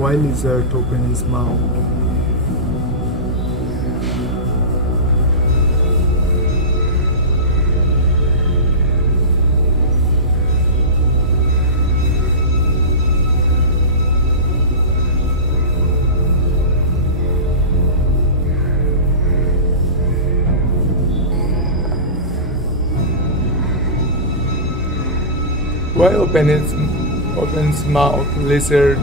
Why lizard open his mouth? Why opens mouth, lizard?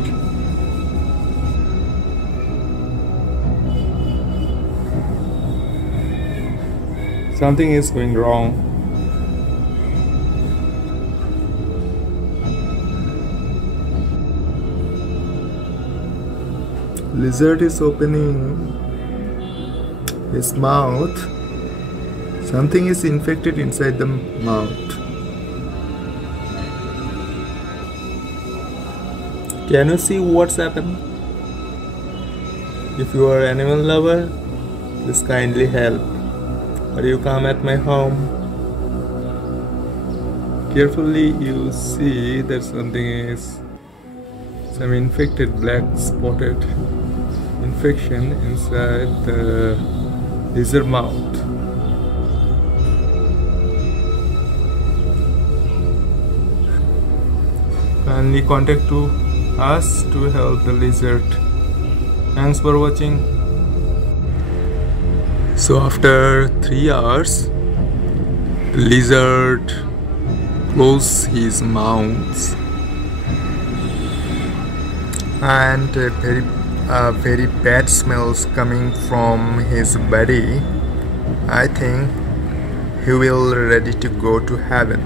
Something is going wrong. Lizard is opening his mouth. Something is infected inside the mouth. Can you see what's happened? If you are an animal lover, please kindly help. Or you come at my home. Carefully you see that something is some infected black spotted infection inside the lizard mouth. Kindly contact to us to help the lizard. Thanks for watching. So after 3 hours, the lizard closed his mouth and very bad smells coming from his body. I think he will ready to go to heaven.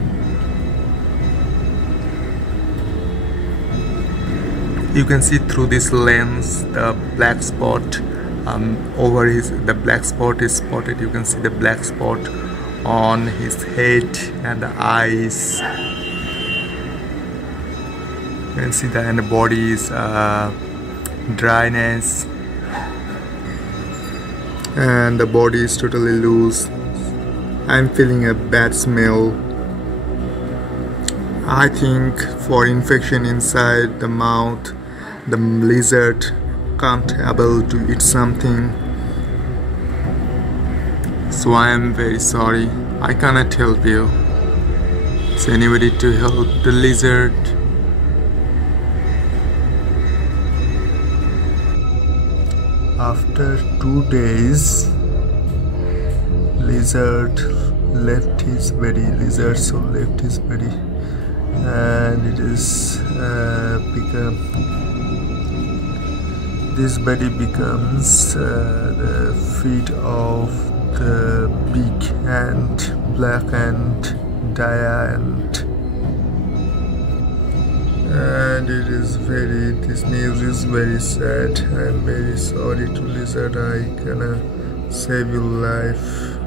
You can see through this lens the black spot over the black spot is spotted. You can see the black spot on his head and the eyes. You can see that, and the body is dryness, and the body is totally loose. I'm feeling a bad smell. I think for infection inside the mouth, the lizard can't able to eat something. So I am very sorry. I cannot help you. Is anybody to help the lizard? After 2 days, lizard left his body. Lizard so left his body, and it is this body becomes the feet of the big ant, black ant, giant, and this news is very sad. I am very sorry to lizard. I cannot save your life.